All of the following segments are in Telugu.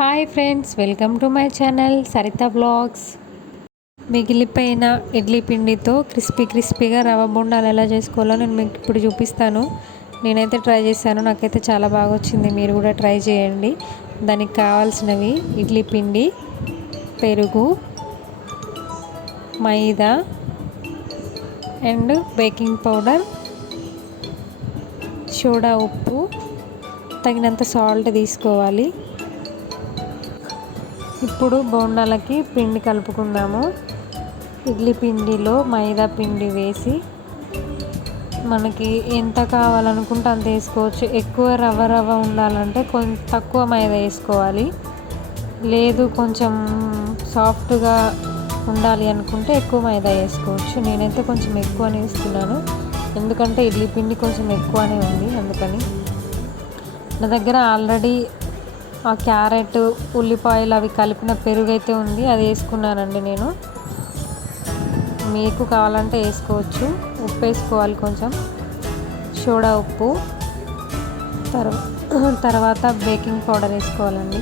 Hi friends, welcome to my channel Saritha blogs. మిగిలిపోయిన ఇడ్లీ పిండితో క్రిస్పీగా రవ్వ బొండాలు ఎలా చేసుకోవాలో నేను మీకు ఇప్పుడు చూపిస్తాను. నేనైతే ట్రై చేశాను, నాకైతే చాలా బాగా వచ్చింది. మీరు కూడా ట్రై చేయండి. దానికి కావాల్సినవి ఇడ్లీ పిండి, పెరుగు, మైదా అండ్ బేకింగ్ పౌడర్, సోడా ఉప్పు, తగినంత సాల్ట్ తీసుకోవాలి. ఇప్పుడు బోండాలకి పిండి కలుపుకుందాము. ఇడ్లీ పిండిలో మైదా పిండి వేసి మనకి ఎంత కావాలనుకుంటే అంత వేసుకోవచ్చు. ఎక్కువ రవ్వ ఉండాలంటే కొంచెం తక్కువ మైదా వేసుకోవాలి. లేదు కొంచెం సాఫ్ట్గా ఉండాలి అనుకుంటే ఎక్కువ మైదా వేసుకోవచ్చు. నేనైతే కొంచెం ఎక్కువనే వేస్తున్నాను, ఎందుకంటే ఇడ్లీ పిండి కొంచెం ఎక్కువనే ఉంది. అందుకని నా దగ్గర ఆల్రెడీ ఆ క్యారెట్, ఉల్లిపాయలు అవి కలిపిన పెరుగు అయితే ఉంది, అది వేసుకున్నానండి నేను. మీకు కావాలంటే వేసుకోవచ్చు. ఉప్పు వేసుకోవాలి, కొంచెం సోడా ఉప్పు. తర్వాత బేకింగ్ పౌడర్ వేసుకోవాలండి.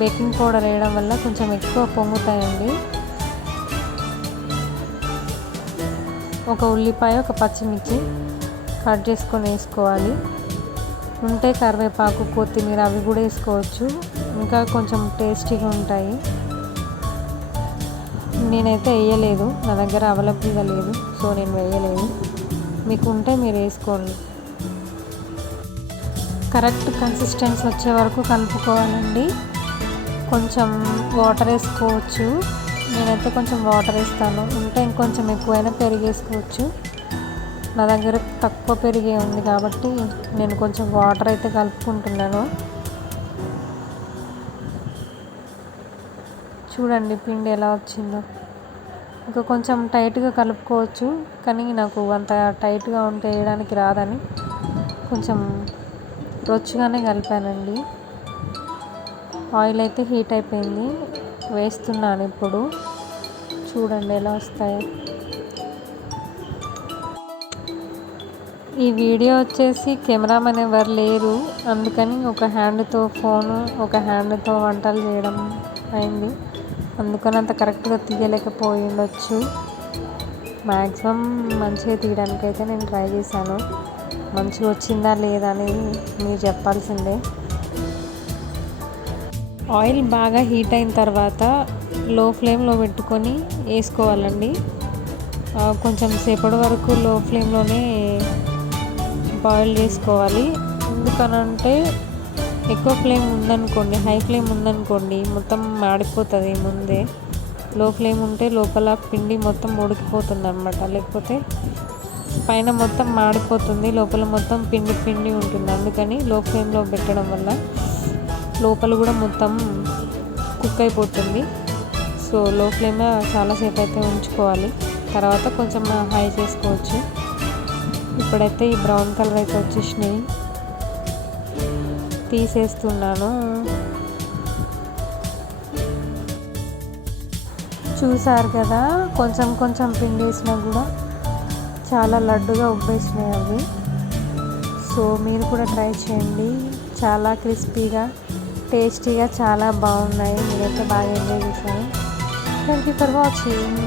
బేకింగ్ పౌడర్ వేయడం వల్ల కొంచెం ఎక్కువ పొంగుతాయండి. ఒక ఉల్లిపాయ, ఒక పచ్చిమిర్చి కట్ చేసుకొని వేసుకోవాలి. ఉంటే కరివేపాకు, కొత్తిమీర అవి కూడా వేసుకోవచ్చు, ఇంకా కొంచెం టేస్టీగా ఉంటాయి. నేనైతే వేయలేదు, నా దగ్గర అవైలబుల్గా లేదు, సో నేను వేయలేదు. మీకు ఉంటే మీరు వేసుకోండి. కరెక్ట్ కన్సిస్టెన్సీ వచ్చే వరకు కలుపుకోవాలండి. కొంచెం వాటర్ వేసుకోవచ్చు, నేనైతే కొంచెం వాటర్ వేస్తాను. ఉంటే ఇంకొంచెం ఎక్కువైనా పెరుగు వేసుకోవచ్చు. నా దగ్గర తక్కువ పెరిగే ఉంది కాబట్టి నేను కొంచెం వాటర్ అయితే కలుపుకుంటున్నాను. చూడండి పిండి ఎలా వచ్చిందో. ఇంకా కొంచెం టైట్గా కలుపుకోవచ్చు, కానీ నాకు అంత టైట్గా ఉంటే వేయడానికి రాదని కొంచెం రొచ్చుగానే కలిపానండి. ఆయిల్ అయితే హీట్ అయిపోయింది, వేస్తున్నాను ఇప్పుడు. చూడండి ఎలా వస్తాయో. ఈ వీడియో వచ్చేసి కెమెరామెన్ ఎవరు లేరు, అందుకని ఒక హ్యాండ్తో ఫోను, ఒక హ్యాండ్తో వంటలు చేయడం అయింది. అందుకని అంత కరెక్ట్గా తీయలేకపోయి ఉండొచ్చు. మ్యాక్సిమం మంచిగా తీయడానికి అయితే నేను ట్రై చేశాను. మంచిగా వచ్చిందా లేదా అనేది మీరు చెప్పాల్సిందే. ఆయిల్ బాగా హీట్ అయిన తర్వాత లో ఫ్లేమ్లో పెట్టుకొని వేసుకోవాలండి. కొంచెం సేపటి వరకు లో ఫ్లేమ్లోనే బాయిల్ చేసుకోవాలి. ఎందుకనంటే ఎక్కువ ఫ్లేమ్ ఉందనుకోండి, హై ఫ్లేమ్ ఉందనుకోండి మొత్తం మాడిపోతుంది ముందే. లో ఫ్లేమ్ ఉంటే లోపల పిండి మొత్తం ఉడికిపోతుంది అన్నమాట, లేకపోతే పైన మొత్తం మాడిపోతుంది, లోపల మొత్తం పిండి ఉంటుంది. అందుకని లో ఫ్లేమ్లో పెట్టడం వల్ల లోపల కూడా మొత్తం కుక్ అయిపోతుంది. సో లో ఫ్లేమ్లో చాలాసేపు అయితే ఉంచుకోవాలి. తర్వాత కొంచెం హై చేసుకోవచ్చు. ఇప్పుడైతే ఈ బ్రౌన్ కలర్ అయితే వచ్చేసినాయి, తీసేస్తున్నాను. చూసారు కదా, కొంచెం పిండి వేసినా కూడా చాలా లడ్డుగా ఉబ్బేసినాయి అవి. సో మీరు కూడా ట్రై చేయండి. చాలా క్రిస్పీగా, టేస్టీగా చాలా బాగున్నాయి. నేనైతే బాగా ఎంజాయ్ చేశాను. Thank you for watching.